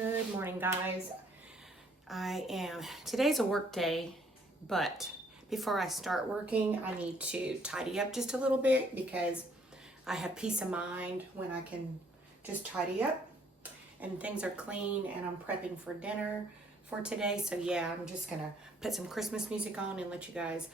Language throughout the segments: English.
Good morning, guys. Today's a work day, but before I start working, I need to tidy up just a little bit because I have peace of mind when I can just tidy up and things are clean and I'm prepping for dinner for today. So yeah, I'm just gonna put some Christmas music on and let you guys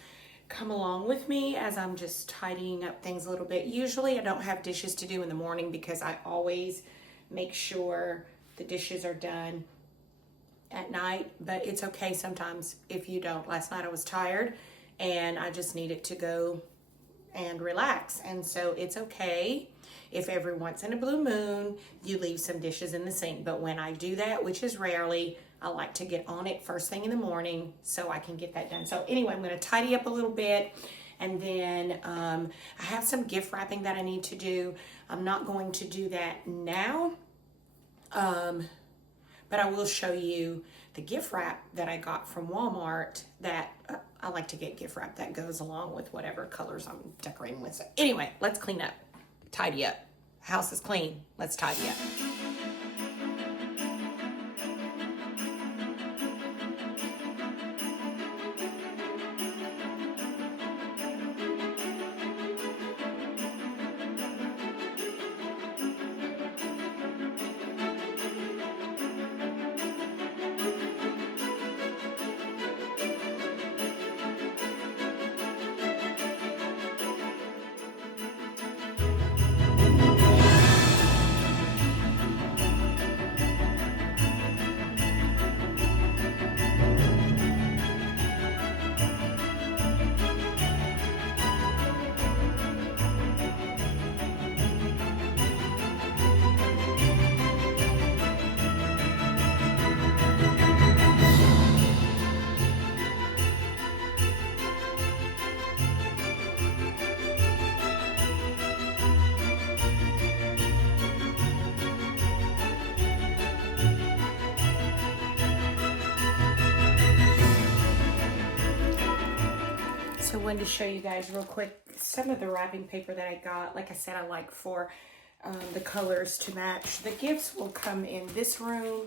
come along with me as I'm just tidying up things a little bit. Usually I don't have dishes to do in the morning because I always make sure the dishes are done at night, but it's okay sometimes if you don't. Last night I was tired and I just needed to go and relax, and so it's okay if every once in a blue moon you leave some dishes in the sink. But when I do that, which is rarely, I like to get on it first thing in the morning so I can get that done. So anyway, I'm going to tidy up a little bit, and then I have some gift wrapping that I need to do. I'm not going to do that now, but I will show you the gift wrap that I got from Walmart that I like to get gift wrap that goes along with whatever colors I'm decorating with. So anyway, let's clean up, tidy up. House is clean. Let's tidy up. So I wanted to show you guys real quick some of the wrapping paper that I got. Like I said, I like for the colors to match. The gifts will come in this room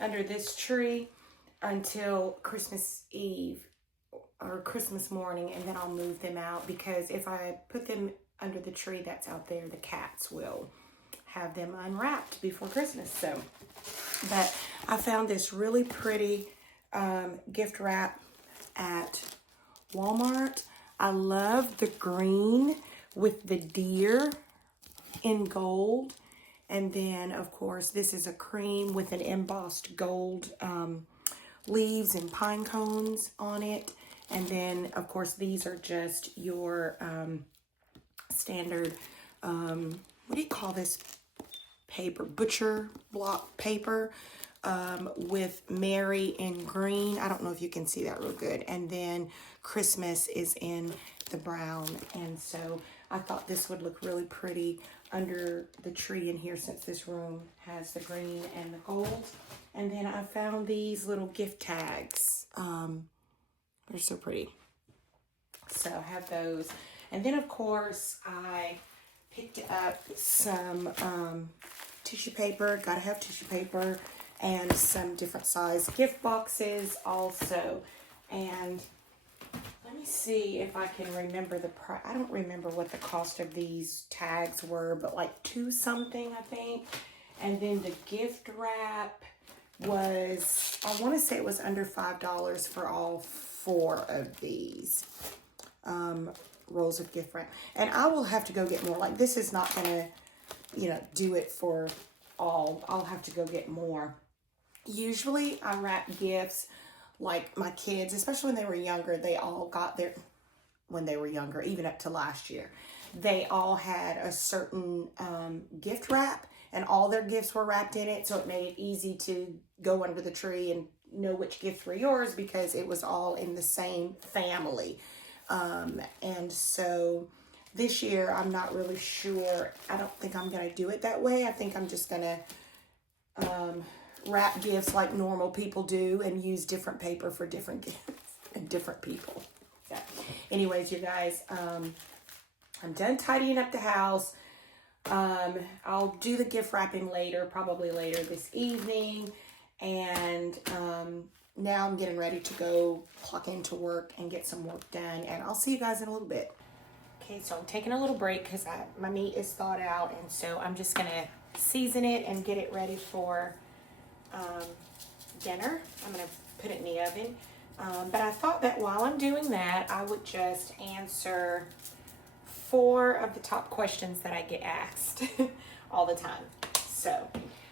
under this tree until Christmas Eve or Christmas morning, and then I'll move them out because if I put them under the tree that's out there, the cats will have them unwrapped before Christmas. So, but I found this really pretty gift wrap at Walmart. I love the green with the deer in gold, and then of course this is a cream with an embossed gold leaves and pine cones on it, and then of course these are just your standard what do you call this paper, butcher block paper, with Mary in green. I don't know if you can see that real good. And then Christmas is in the brown. And so I thought this would look really pretty under the tree in here since this room has the green and the gold. And then I found these little gift tags. They're so pretty. So I have those. And then of course I picked up some tissue paper. Gotta have tissue paper. And some different size gift boxes also. And let me see if I can remember the price. I don't remember what the cost of these tags were, but like $2 something, I think. And then the gift wrap was, I want to say it was under $5 for all 4 of these rolls of gift wrap. And I will have to go get more. Like, this is not going to, do it for all. I'll have to go get more. Usually I wrap gifts like my kids, especially when they were younger, they all got their, when they were younger, even up to last year, they all had a certain gift wrap and all their gifts were wrapped in it. So it made it easy to go under the tree and know which gifts were yours because it was all in the same family. And so this year, I'm not really sure. I don't think I'm going to do it that way. I think I'm just going to wrap gifts like normal people do and use different paper for different gifts and different people. Yeah. Anyways, you guys, I'm done tidying up the house. I'll do the gift wrapping later, probably later this evening. And now I'm getting ready to go clock into work and get some work done. And I'll see you guys in a little bit. Okay, so I'm taking a little break because my meat is thawed out. And so I'm just going to season it and get it ready for dinner. I'm going to put it in the oven. But I thought that while I'm doing that, I would just answer 4 of the top questions that I get asked all the time. So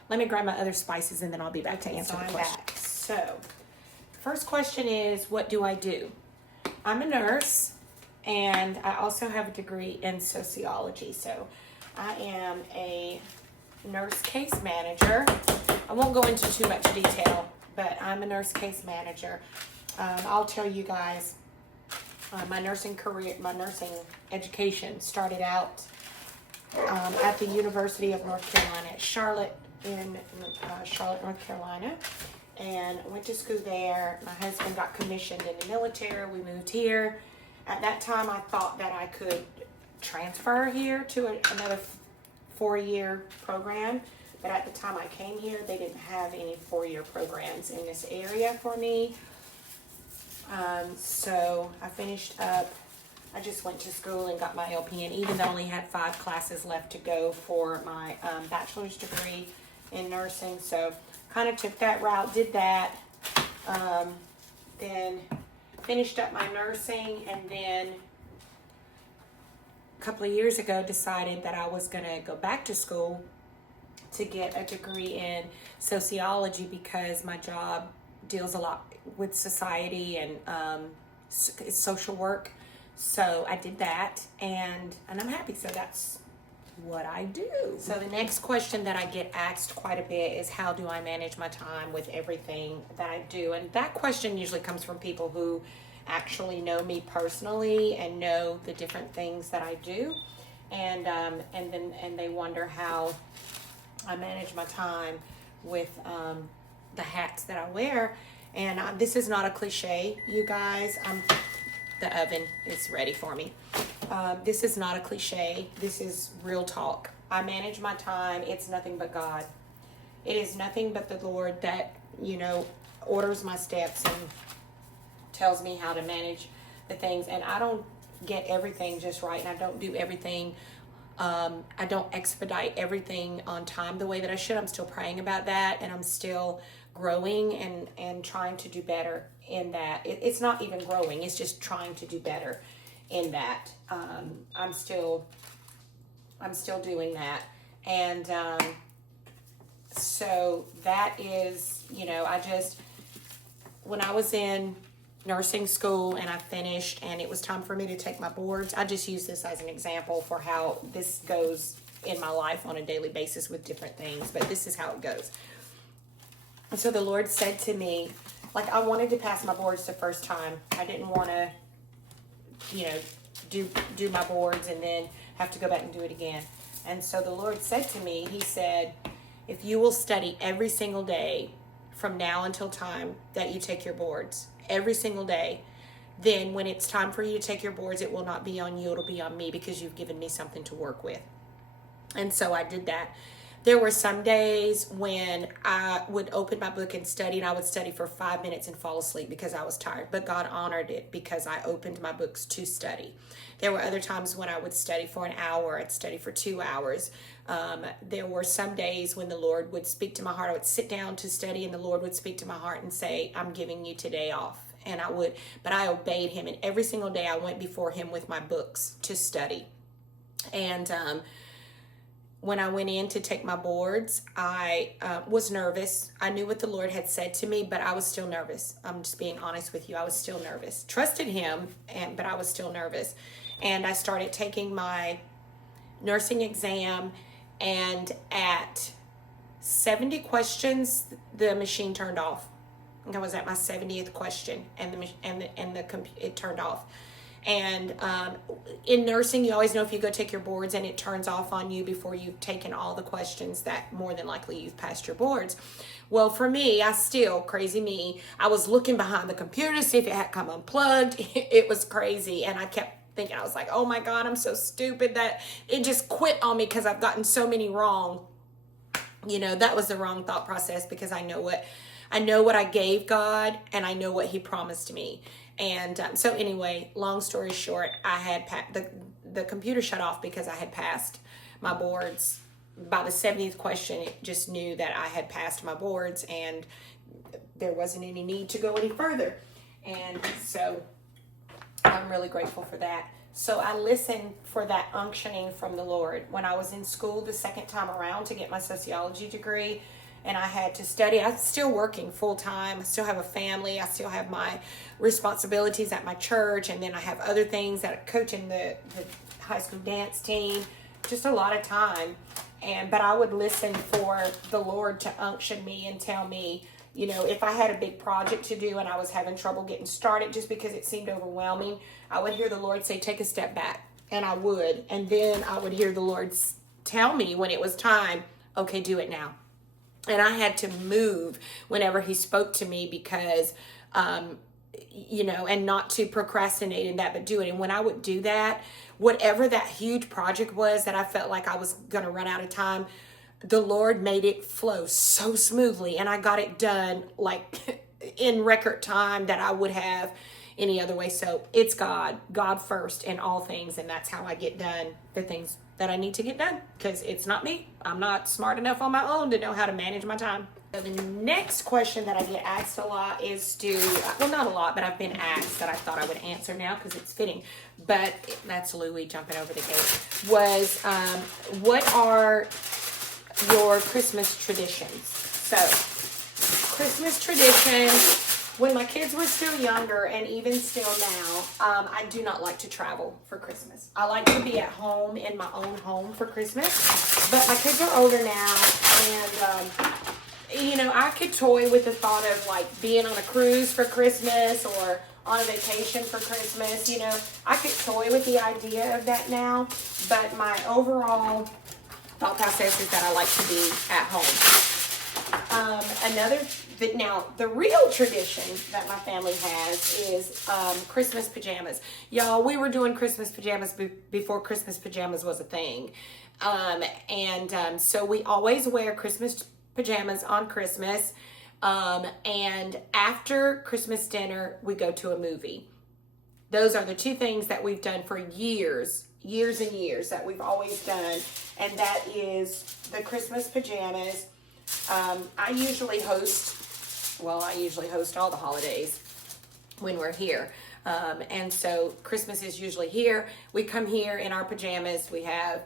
let me grab my other spices and then I'll be back to answer the question. So first question is, what do I do? I'm a nurse and I also have a degree in sociology. So I am a nurse case manager. I won't go into too much detail, but I'm a nurse case manager. I'll tell you guys, my nursing career, my nursing education started out at the University of North Carolina at Charlotte in Charlotte, North Carolina, and went to school there. My husband got commissioned in the military. We moved here. At that time, I thought that I could transfer here to another 4-year program, but at the time I came here, they didn't have any 4-year programs in this area for me. So I finished up, I just went to school and got my LPN, even though I only had 5 classes left to go for my bachelor's degree in nursing. So kind of took that route, did that, then finished up my nursing, and then a couple of years ago decided that I was going to go back to school to get a degree in sociology because my job deals a lot with society and social work. So I did that, and I'm happy. So that's what I do. So the next question that I get asked quite a bit is, how do I manage my time with everything that I do? And that question usually comes from people who actually know me personally and know the different things that I do, and they wonder how I manage my time with the hats that I wear. And this is not a cliche, you guys. The oven is ready for me. This is not a cliche. This is real talk. I manage my time. It's nothing but God. It is nothing but the Lord that, orders my steps and tells me how to manage the things. And I don't get everything just right, and I don't do everything. I don't expedite everything on time the way that I should. I'm still praying about that, and I'm still growing and trying to do better in that. It's not even growing, it's just trying to do better in that. I'm still doing that. And so that is, when I was in nursing school and I finished and it was time for me to take my boards, I just use this as an example for how this goes in my life on a daily basis with different things, but this is how it goes. And so the Lord said to me, I wanted to pass my boards the first time. I didn't want to, do my boards and then have to go back and do it again. And so the Lord said to me, He said, if you will study every single day from now until time that you take your boards, every single day, then when it's time for you to take your boards, it will not be on you, it'll be on me, because you've given me something to work with. And so I did that. There were some days when I would open my book and study, and I would study for 5 minutes and fall asleep because I was tired. But God honored it because I opened my books to study. There were other times when I would study for an hour. I'd study for 2 hours. There were some days when the Lord would speak to my heart. I would sit down to study, and the Lord would speak to my heart and say, I'm giving you today off. And I would, but I obeyed Him. And every single day I went before Him with my books to study. And when I went in to take my boards, I was nervous. I knew what the Lord had said to me, but I was still nervous. I'm just being honest with you. I was still nervous. Trusted Him, but I was still nervous. And I started taking my nursing exam, and at 70 questions, the machine turned off. I was at my 70th question, and it turned off. And in nursing, you always know if you go take your boards and it turns off on you before you've taken all the questions, that more than likely you've passed your boards. Well, for me, crazy me, I was looking behind the computer to see if it had come unplugged. It was crazy. And I kept thinking, I was like, oh my God, I'm so stupid that it just quit on me because I've gotten so many wrong. That was the wrong thought process, because I know what I know what I gave God, and I know what he promised me. And so anyway, long story short, I had the computer shut off because I had passed my boards. By the 70th question, it just knew that I had passed my boards, and there wasn't any need to go any further. And so I'm really grateful for that. So I listened for that unctioning from the Lord. When I was in school the second time around to get my sociology degree, and I had to study, I'm still working full time. I still have a family. I still have my responsibilities at my church. And then I have other things that coaching the high school dance team, just a lot of time. But I would listen for the Lord to unction me and tell me, you know, if I had a big project to do and I was having trouble getting started just because it seemed overwhelming, I would hear the Lord say, take a step back. And I would. And then I would hear the Lord tell me when it was time, okay, do it now. And I had to move whenever he spoke to me because, you know, and not to procrastinate in that, but do it. And when I would do that, whatever that huge project was that I felt like I was going to run out of time, the Lord made it flow so smoothly. And I got it done like in record time that I would have any other way. So it's God first in all things. And that's how I get done the things that I need to get done, because it's not me. I'm not smart enough on my own to know how to manage my time. So the next question that I get asked a lot is well, not a lot, but I've been asked that I thought I would answer now because it's fitting, but that's Louie jumping over the gate, was what are your Christmas traditions? So Christmas traditions, when my kids were still younger and even still now, I do not like to travel for Christmas. I like to be at home in my own home for Christmas, but my kids are older now, and you know, I could toy with the thought of like being on a cruise for Christmas or on a vacation for Christmas. You know, I could toy with the idea of that now, but my overall thought process is that I like to be at home. Now, the real tradition that my family has is Christmas pajamas. Y'all, we were doing Christmas pajamas before Christmas pajamas was a thing. So we always wear Christmas pajamas on Christmas. And after Christmas dinner, we go to a movie. Those are the two things that we've done for years and years, that we've always done. And that is the Christmas pajamas. I usually host all the holidays when we're here. And so Christmas is usually here. We come here in our pajamas. We have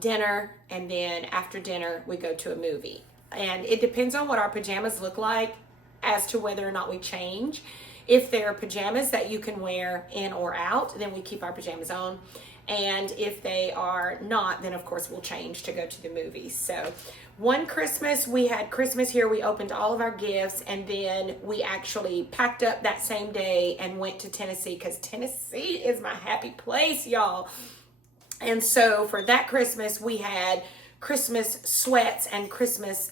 dinner, and then after dinner, we go to a movie. And it depends on what our pajamas look like as to whether or not we change. If they're pajamas that you can wear in or out, then we keep our pajamas on. And if they are not, then of course we'll change to go to the movies. So one Christmas, we had Christmas here. We opened all of our gifts, and then we actually packed up that same day and went to Tennessee, because Tennessee is my happy place, y'all. And so for that Christmas, we had Christmas sweats and Christmas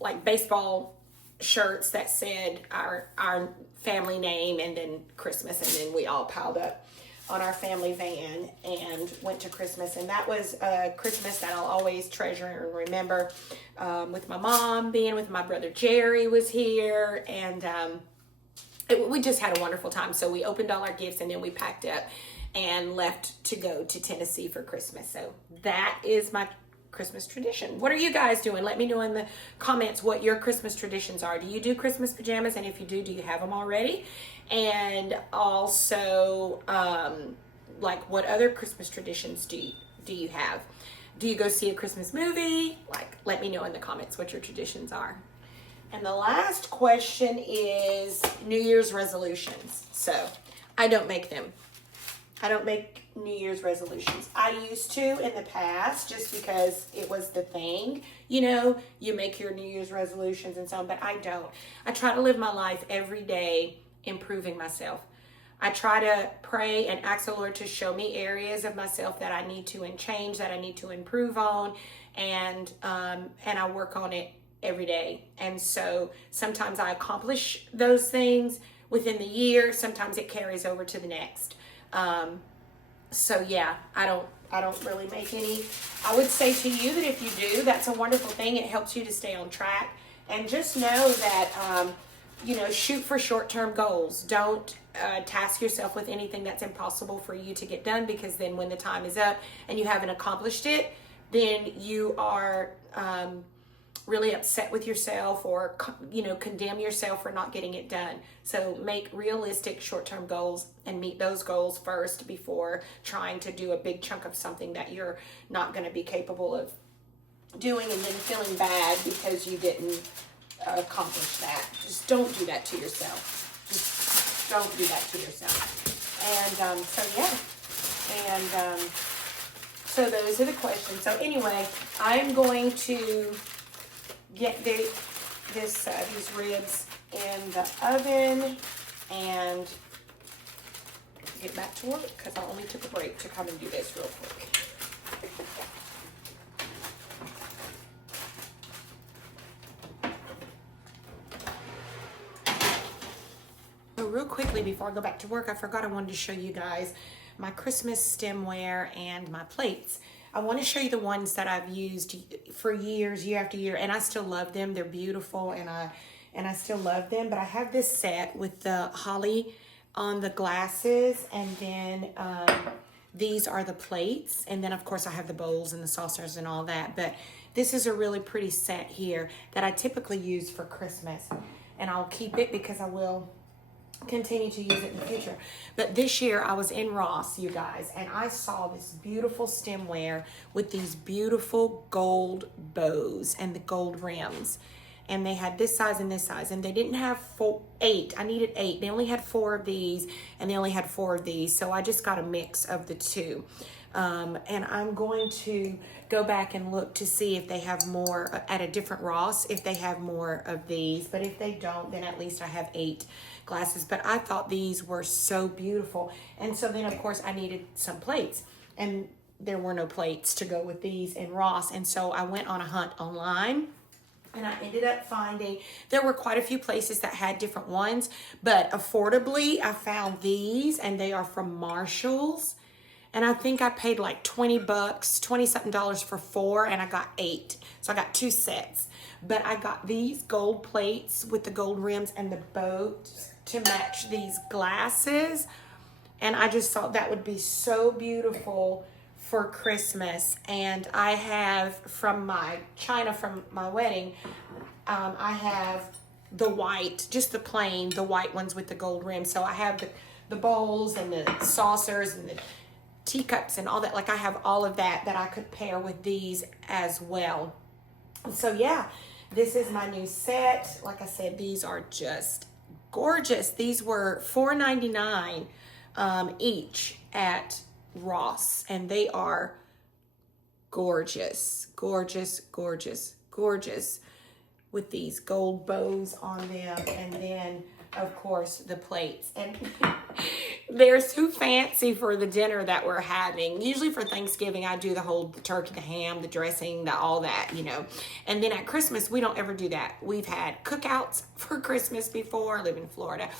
like baseball shirts that said our family name and then Christmas, and then we all piled up on our family van and went to Christmas. And that was a Christmas that I'll always treasure and remember, with my mom, being with my brother Jerry was here, and we just had a wonderful time. So we opened all our gifts, and then we packed up and left to go to Tennessee for Christmas. So that is my Christmas tradition. What are you guys doing? Let me know in the comments what your Christmas traditions are. Do you do Christmas pajamas? And if you do you have them already? And also, like, what other Christmas traditions do you have? Do you go see a Christmas movie? Like, let me know in the comments what your traditions are. And the last question is New Year's resolutions. So I don't make them. I don't make New Year's resolutions. I used to in the past, just because it was the thing. You know, you make your New Year's resolutions and so on, but I don't. I try to live my life every day improving myself. I try to pray and ask the Lord to show me areas of myself that I need to change, that I need to improve on, and I work on it every day. And so sometimes I accomplish those things within the year. Sometimes it carries over to the next. So yeah, I don't really make any. I would say to you that if you do, that's a wonderful thing. It helps you to stay on track. And just know that, you know, shoot for short-term goals. Don't task yourself with anything that's impossible for you to get done, because then when the time is up and you haven't accomplished it, then you are really upset with yourself, or, you know, condemn yourself for not getting it done. So make realistic short-term goals and meet those goals first before trying to do a big chunk of something that you're not going to be capable of doing, and then feeling bad because you didn't accomplish that. Just don't do that to yourself. Just don't do that to yourself. And so yeah, and so those are the questions. So anyway, I'm going to get these ribs in the oven and get back to work, because I only took a break to come and do this real quick. So real quickly before I go back to work, I forgot I wanted to show you guys my Christmas stemware and my plates. I want to show you the ones that I've used for years, year after year, and I still love them. They're beautiful, and I still love them. But I have this set with the holly on the glasses, and then these are the plates, and then of course I have the bowls and the saucers and all that. But this is a really pretty set here that I typically use for Christmas, and I'll keep it because I will continue to use it in the future. But this year I was in Ross, you guys, and I saw this beautiful stemware with these beautiful gold bows and the gold rims, and they had this size and this size, and they didn't have 8. I needed 8. They only had 4 of these, and they only had 4 of these, so I just got a mix of the two. And I'm going to go back and look to see if they have more at a different Ross, if they have more of these. But if they don't, then at least I have 8 glasses. But I thought these were so beautiful. And so then, of course, I needed some plates. And there were no plates to go with these in Ross. And so I went on a hunt online. And I ended up finding, there were quite a few places that had different ones. But affordably, I found these. And they are from Marshall's. And I think I paid like $20, $20-something for 4, and I got 8. So I got 2 sets. But I got these gold plates with the gold rims and the bows to match these glasses. And I just thought that would be so beautiful for Christmas. And I have from my china from my wedding, I have the white, just the plain, the white ones with the gold rims. So I have the bowls and the saucers and the teacups and all that. Like I have all of that I could pair with these as well. So yeah, this is my new set. Like I said, these are just gorgeous. These were $4.99 each at Ross, and they are gorgeous, gorgeous, gorgeous, gorgeous, with these gold bows on them, and then of course the plates. And they're too fancy for the dinner that we're having. Usually for Thanksgiving, I do the whole turkey, the ham, the dressing, all that, you know. And then at Christmas, we don't ever do that. We've had cookouts for Christmas before. I live in Florida.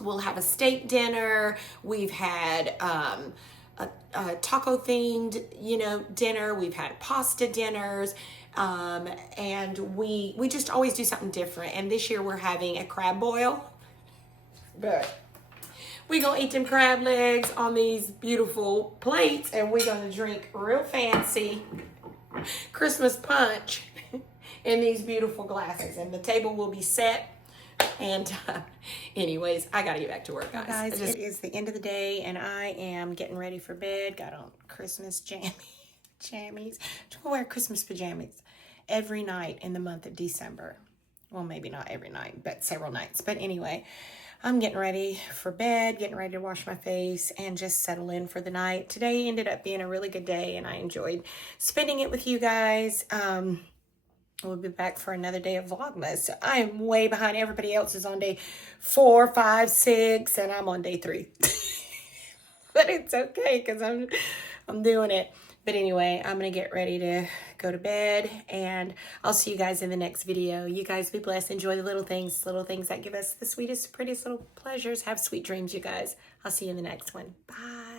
We'll have a steak dinner. We've had a taco-themed, you know, dinner. We've had pasta dinners. And we just always do something different. And this year we're having a crab boil. But we're going to eat them crab legs on these beautiful plates, and we're going to drink real fancy Christmas punch in these beautiful glasses. And the table will be set. And anyways, I got to get back to work, guys. It is the end of the day, and I am getting ready for bed. Got on Christmas jammies. I wear Christmas pajamas every night in the month of December. Well, maybe not every night, but several nights. But anyway, I'm getting ready for bed, getting ready to wash my face, and just settle in for the night. Today ended up being a really good day, and I enjoyed spending it with you guys. We'll be back for another day of Vlogmas. I am way behind. Everybody else is on day 4, 5, 6, and I'm on day 3. But it's okay because I'm doing it. But anyway, I'm going to get ready to go to bed, and I'll see you guys in the next video. You guys be blessed. Enjoy the little things that give us the sweetest, prettiest little pleasures. Have sweet dreams, you guys. I'll see you in the next one. Bye.